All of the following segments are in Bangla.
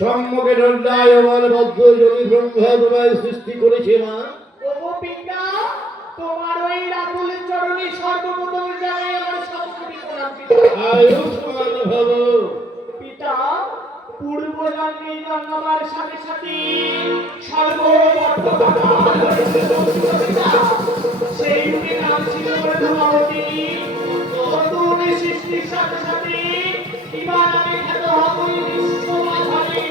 সম্মুখে দণ্ডায়মান বদ্ধ যোগী ব্রহ্মা তোমায় সৃষ্টি করেছে মা। ওগো পিতা, তোমার ওই রাতুল চরণে সর্বপ্রথম জানাই আমার শতকোটি প্রণাম পিতা। আয়ুষ্মান ভব। পিতা, পূর্ব জন্মে জন্মাবার সাথে সাথে সর্ববর্তমান সেই রূপে নাম ছিল ধূমাবতী। নতুন সৃষ্টির সাথে সাথে এবার আমি খ্যাত হবই বিশ্বমাঝারে।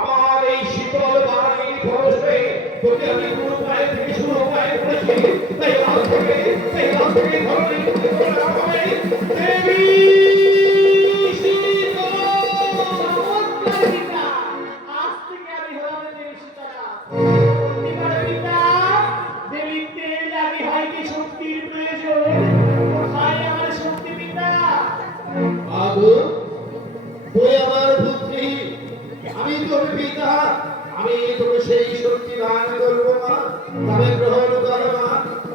আমার এই শীতল বাড়ির ভরসে তোকে আমি পুরো পায়ে থেকে শুরু পায়ে পড়েছি, তাই আজ থেকে ধরনের দেবী তুই আমার বুদ্ধি, আমি তোর পিতা, আমি তোকে সেই শক্তি দান করবো মা। তবে গ্রহণ কর মা,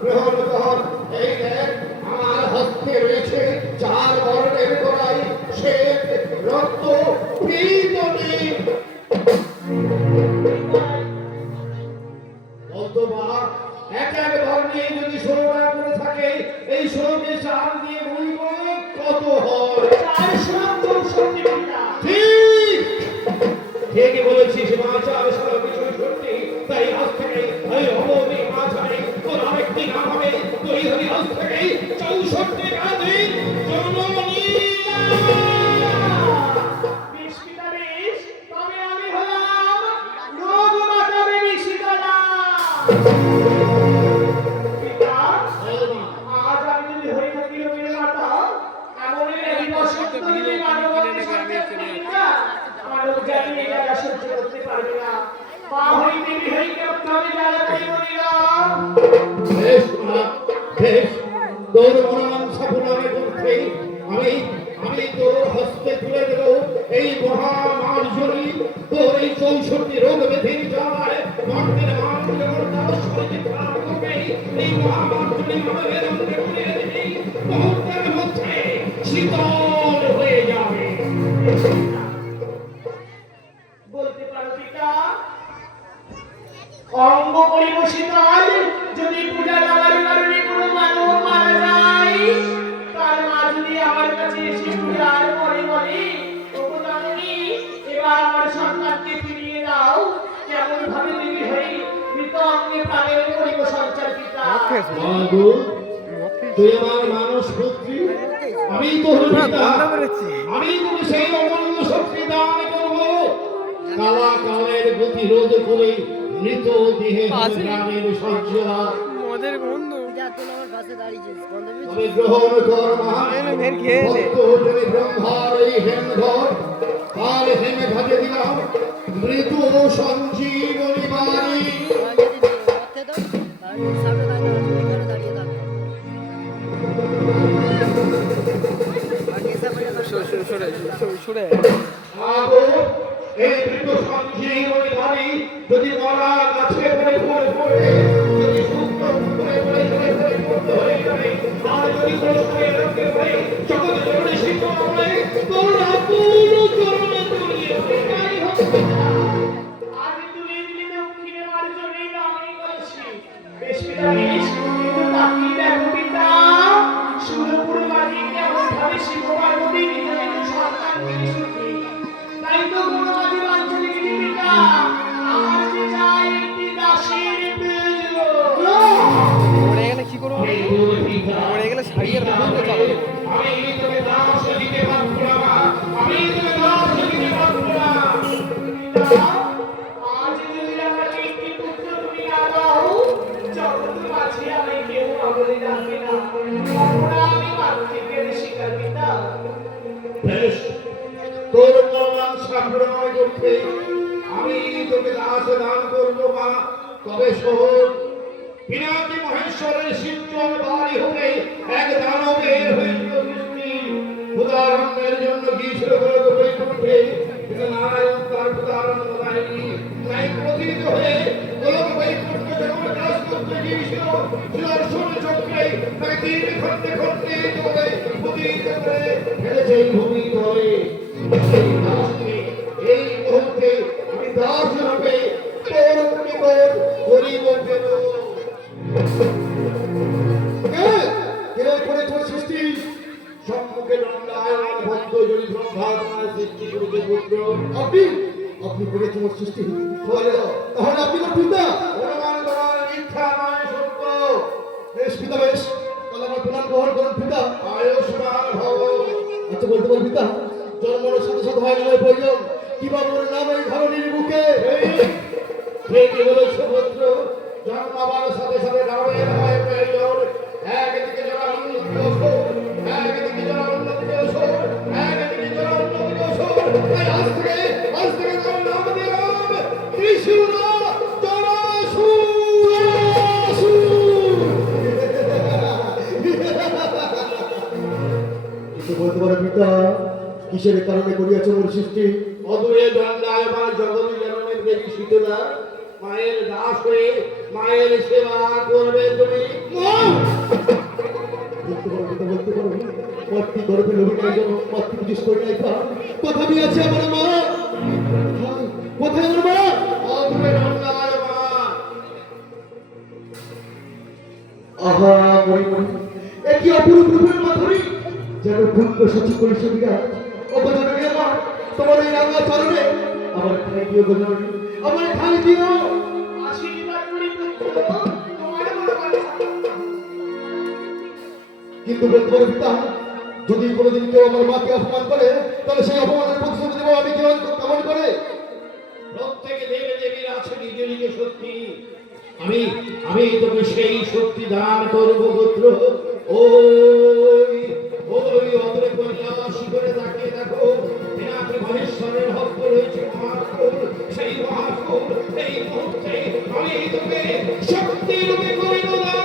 গ্রহণ কর। এই দেখ আমার হস্তে রয়েছে চার বর্ণের গোড়াই সে রক্ত পীতনী। বলতো মা, এক এক বর্ণে যদি 16টা করে থাকে, এই 16কে 4 দিয়ে গুণব কত হয়? ঠিকই বলেছিস মা, চার সব কিছুই সত্যি। তাই আজ থেকে এই অবধি মা ছাড়ে তোর আরেকটি নাম হবে, তুই হবি আজ থেকে 64 গাধীর জননী। বেশ পিতা বেশ, তবে আমি হলাম রোগমাতা দেবী শীতলা। পিতা, আজ আমি যদি হয়ে থাকি রোগের মাতা, এমনই দিবসত্ব যদি মানবকে সঞ্চার করি না, মানব জাতি এই জ্বালা সহ্য করতে পারবে না। মা হই দেবী হই কেমন আমি জ্বালা করিব নিলাম। বেশ মা, বেশ, তোর মনোমাংসা পূরণে করতে আমি তোর হস্তে তুলে দেব এই মহামার্জনী। তোর এই 64 রোগ ব্যাধির জ্বালায় মর্তের মান যেমন তার শরীরে খারাপ হবে, এই মহামার্জনী মানবের অঙ্গে পুড়িয়ে দিবি, মুহূর্তের মধ্যে শীতল হয়ে যাবে। বলতে পারো পিতা, অঙ্গ করিব শীতল। যদি পূজা দেওয়ার কারণে কোনো মানব মারা যায়, তার মা যদি আমার কাছে এসে পূজার পরে বলে, ওগো জননী, এবার আমার সন্তানকে ফিরিয়ে দাও, কেমন ভাবে দেবী হই মৃত অঙ্গে প্রাণের করিব সঞ্চার পিতা। মাগো, তুই আমার মানস পুত্রী, আমি তোর পিতা, আমি তোকে সেই অমূল্য শক্তি দান করবো। কালা কালের গতিরোধ করে মৃত দেহে প্রাণের সঞ্চার। তবে গ্রহণ কর মা, ভক্তজনে ব্রহ্মার এই হেমঘর, আর হেমে ভাজে দিলাম মৃত সঞ্জীবনী বাণী। এই মৃত সঞ্জীবনী বাণী যদি মরা গাছে পড়ে পড়ে পড়ে, যদি শুকনো পড়ে পড়ে পড়ে পড়ে পড়তে হয়ে যাবে, আর যদি প্রশ্নের রঙে হয়ে জগৎ জুড়ে শীতল হয়ে তোর আকুল চরণে তলিয়ে তাই হোক। আজ তুলে দিলে দক্ষিণে মার্জনী নামই বলছি। বেশ পিতা বেশ, কিন্তু তাকিয়ে দেখো পিতা, সুরপুর মাঝে কেমন ভাবে শিব পার্বতী নিজ নিজ সন্তানকে সুখী। তাই তো কোনো মাঝে বাঞ্ছনে গেলি পিতা, আমার যে চাই একটি দাসীর প্রয়োজন। পড়ে গেলে কি করবো? পড়ে গেলে শাড়িয়ে রাখতে চাবো। আমি তোকে দাস দিতে পারবো না, আমি তোকে দাস দিতে পারবো না। পিতা, আজ যদি আমাকে একটি পুত্র তুমি না দাও, জগৎ মাঝে আমায় কেউ আমলে রাখবে না। আমরা আমি মাতৃকের শিকার পিতা। বেশ, তোর মনোবাঞ্ছা পূরণ করতে আমি তোকে দাস দান করবো মা। তবে শোন, পিনাকি মহেশ্বরের শীতল বাড়ি হতে এক দানবের হয়েছিল সৃষ্টি। উদাহরণের অন্তর্জনী ব্রহ্মা তোমার সৃষ্টি করেছে পুত্র। আপনি আপনি করেছেন ওর সৃষ্টি তাহলে তাহলে আপনি কোন পিতা অনুমান তোমার মিথ্যা নয় সত্য। বেশ পিতা বেশ তাহলে আমার প্রণাম গ্রহণ করুন পিতা। আয়ুষ্মান ভব। আচ্ছা বলতে পারেন পিতা জন্মের সাথে সাথে হয় নামের প্রয়োজন কিংবা ওর নাম এই ধরনের বুকে ঠিকই বলেছ পুত্র, জন্মাবার সাথে সাথে নামের হয় প্রয়োজন। একদিকে যারা উন্নতি অসুর, একদিকে যারা উন্নতি অসুর, একদিকে যারা উন্নতি অসুর। তাই আজ থেকে তার নাম দিলাম ত্রিশূল জরাসুর। কিছু বলতে পারে পিতা কিসের কারণে করিয়াছে ওর সৃষ্টি অদূরে দণ্ডায়মান জগৎ জনমের দেবী শীতলা মায়ের দাস হয়ে মায়ের সেবা করবে তুমি। বলতে পারো মাতৃ গর্ভে লোহিতার জন্য মাতৃ পুজিস করে নাই তা কোথায় আছে আমার মা কোথায় আমার মা অদূরে দণ্ডায়মান। আহা মরি মরি একই অপরূপ রূপের মাধুরী যেন পূর্ণ সচি করেছে বিরাট অবজননী আমার তোমার এই রাঙা চরণে আমার ঠাই দিও গজননী আমার ঠাই দিও আশীর্বাদ করি পুত্র, তোমার মঙ্গল হোক। কিন্তু বলতে পারো পিতা যদি কোনোদিন কেউ আমার মাকে অপমান করে তাহলে সেই অপমানের প্রতিশোধ দেবো আমি কেমন করে প্রত্যেকে দেবে দেবীর আছে নিজ নিজ শক্তি। আমি তোকে সেই শক্তি দান করবো পুত্র। ওই অদূরে কৈলাস করে তাকিয়ে দেখো পিনাকি মহেশ্বরের হস্ত রয়েছে মহাকুল। সেই মহাকুল এই মুহূর্তে আমি তোকে শক্তি রূপে করিব দান।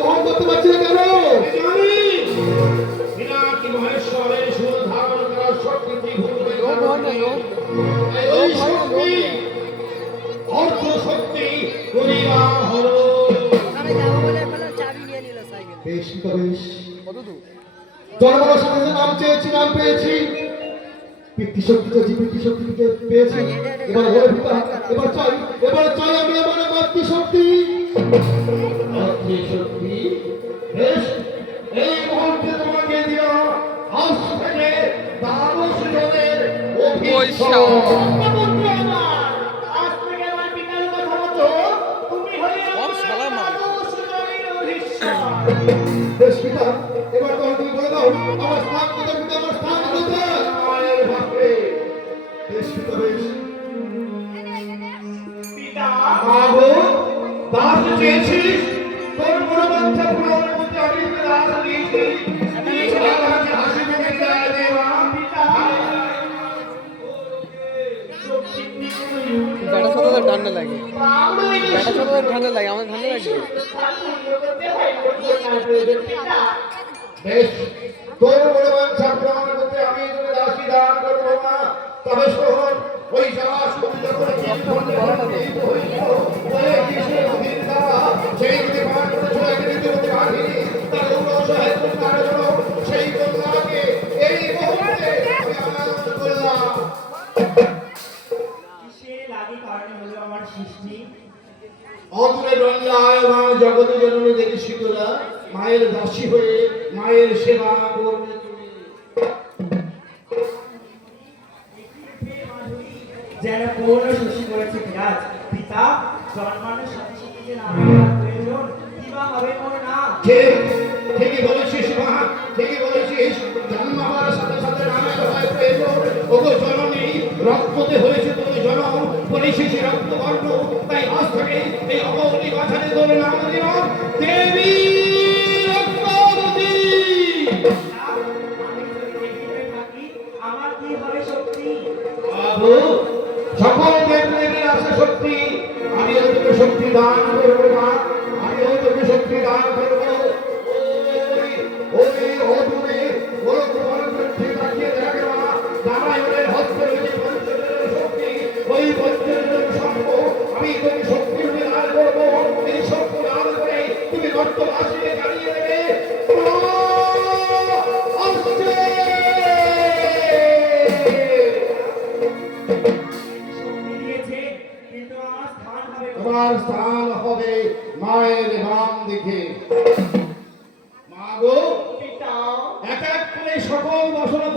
বহন করতে পারছি না কেন জানি পিনাকি মহেশ্বরের সুর ধারণ করার শক্তি ত্রিভুবনে ওই শক্তি অর্থ শক্তি করিবা হলো। ওখানে যাবো বলে এখন চাবি নিয়ে নিল সাইকেল বেশ পিতা বেশ কত দূর জন্মের সাথে সাথে নাম চেয়েছি নাম পেয়েছি পিতৃশক্তি চেয়েছি পিতৃশক্তি পেয়েছি এবার বলে পিতা এবার চাই আমি আমার মাতৃশক্তি শক্তি বেশ এই মুহূর্তে তোমাকে দিও আজ থেকে দ্বাদশ জনের পয়সা। পুত্র আমার, আজ থেকে আমার পিতার কথা মতো তুমি হয়ে সব শালা মাল। বেশ পিতা এবার তোমার তুমি বলে দাও আমার স্থান কোথায় পিতা আমার স্থান কোথায় মায়ের ভাবে বেশ পিতা বেশ পিতা মাগো দাস চেয়েছিস তোর মনোবাঞ্ছা পূরণ করতে আমি তোকে দাস দিয়েছি। আমাকে হাসি মুখে বিদায় দে মা। ব্যাটা সাথে ঠান্ডা লাগে ব্যাটা সাথে ঠান্ডা লাগে আমার ঠান্ডা লাগবে বেশ তোর মনোবাঞ্ছা পূরণ করতে আমি তোকে দাসী দান করবো মা। তবে শোন ওই জলাশয় যখন সেই যদি পান করেছিল একদিন দেবতী বাহিনী তার অসহায় কন্যার জন্য সেই কন্যাকে এই মুহূর্তে আমি আনন্দ করলাম। কিসের লাগি কারণে হলো আমার সৃষ্টি? অদূরে দণ্ডায় মা জগতে জননী দেবী শীতলা মায়ের দাসী হয়ে মায়ের সেবা করবে তুমি। যেন পূর্ণ শশী করেছে বিরাজ। পিতা জন্মানোর সাথে সাথে যে নাম দেওয়ার প্রয়োজন কিবা হবে মোর নাম। ঠিকই বলেছিস মা, ঠিকই বলেছিস। জন্মাবার সাথে সাথে নামের হয় প্রয়োজন। ওগো জননী রক্ততে হয়েছে তুমি জনম পরিশেষে রক্তবর্ণ। তাই আজ থেকে এই অবনী বাছারে তোর নাম দিলাম দেবী রক্তবতী। আমি যদি দেবী হয়ে থাকি আমার কি হবে শক্তি? বাবু সকল দেবদেবীর আছে শক্তি। আমিও তোকে শক্তি দান করবো মা, আমিও তোকে শক্তি দান করবো। ওই অদূরে ওই তোমার ঠিক রাখিয়ে দেখে মা নারায়ণের হস্তে রয়েছে পঞ্চজনের শক্তি। ওই পঞ্চজনের সম্প আমি তোকে শক্তি রূপে দান করবো। এই শক্তি দান করে তুমি বর্তমাসীকে জানিয়ে দেবে আসছে।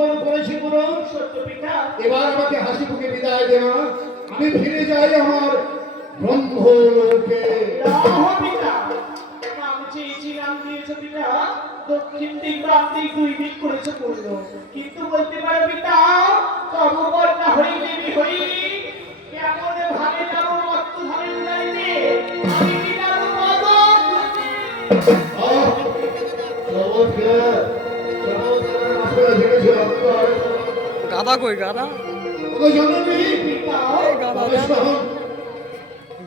অর্পণ করেছি পুরো। সত্য পিতা। এবার আমাকে হাসি মুখে বিদায় দে মা। আমি ফিরে যাই আমার ব্রহ্মলোকে। রাহ পিতা, নাম চেয়েছি নাম দিয়েছো পিতা, দক্ষিণ দিক বাম দিক দুই দিক করেছো পূর্ণ, কিন্তু বলতে পারো পিতা তব কন্যা হই দেবী হই কেমন ভাবে যাবো মত্ত ভাবে উড়াইতে আমি কি যাবো আহ, চমৎকার, চমৎকার আসলে জেগেছে অন্তর। গাদা কই গাদা? ওগো জননী, পিতা। এই গাদা তবে শোন,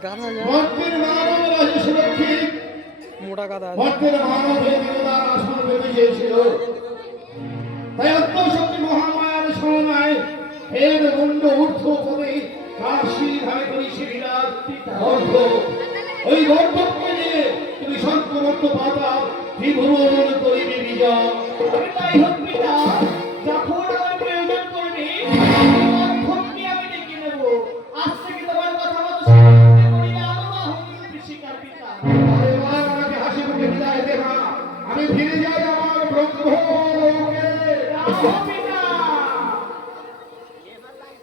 গাদা যা মর্তের মানব রাজে সুরক্ষিত, মোটা গাদা আছে। মর্তের মানব এই দেবতার আসন পেতে চেয়েছিল। তাই অত্যশক্তি মহামায়ার শরণায় এর মুন্ড ঊর্ধ্ব করে কাশী ধারে করি সে বিরাট অর্ধ। ওই গর্ধবকে নিয়ে তুমি শঙ্করত্ব পাতা ত্রিভুবন করিবে বিজয়। আমি তাই হোক পিতা, যখন আমার প্রয়োজন পড়বে অর্থকে আমি ডেকে নেব। আজ থেকে তোমার কথা মতো শিকার করি না বাবা, হুমকি শিকার পিতা। আর এবার আমাকে হাসি মুখে বিদায় দে মা। আমি ফিরে যাই আমার ব্রহ্মলোকে। রাহ পিতা।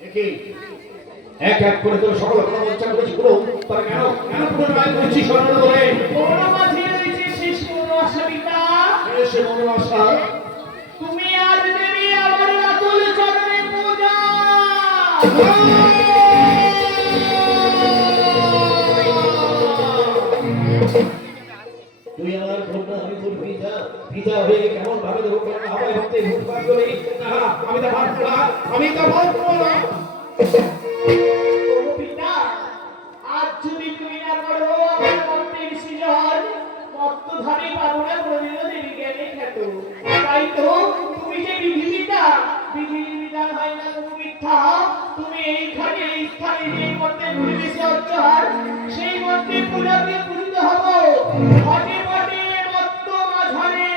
দেখি, এক এক করে তোর সকল কথা উচ্চার করেছি পুরো, তবে কেন কেন পুনরায় করছি স্মরণ করে? বড় মাঝে রয়েছে শেষ কোনো আশা পিতা, এসে মনে আশা, তুমি আজ দেবে আমার আতুল চরণে পূজা। তুই আমার কন্যা, আমি তোর পিতা। পিতা হয়ে কেমন ভাবে দেবো কন্যা আমায় ভাবতে ভুলভাল করি না, আমি তা ভাববো না, আমি তা ভাববো না। ও পিতা, আজ যদি তুমি না করো আমার মন্ত্রের সৃজন, মত্তধারী বাবুরা কোনদিন দেবী জ্ঞানে খ্যাত। তাই তো তুমি যে বিধি পিতা, বিধির বিধান হয় না কোনো মিথ্যা। তুমি এইখানে এই স্থানে যে মন্ত্রে পরিবেশে অর্চহার, সেই মন্ত্রে পূজাতে পূজিত হব ঘটে ঘটে মত্ত মাঝারে।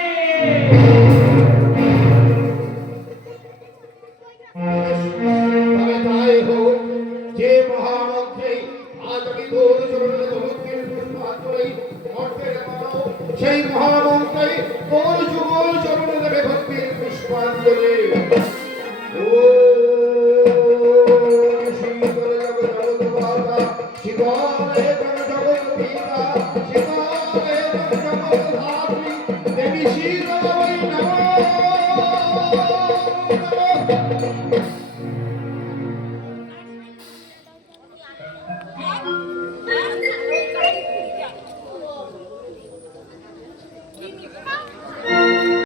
তবে তাই হোক, যে মহামন্ত্রে আজ আমি তোর চরণে ভক্তির পুষ্পাঞ্জলি করি, মন্ত্রের মানব সেই মহামন্ত্রে তোর যুগল চরণে দেবে ভক্তির পুষ্পাঞ্জলি। ওম শীতল জগৎ জগৎ মাতা, শিবায় জগৎ পিতা, শিব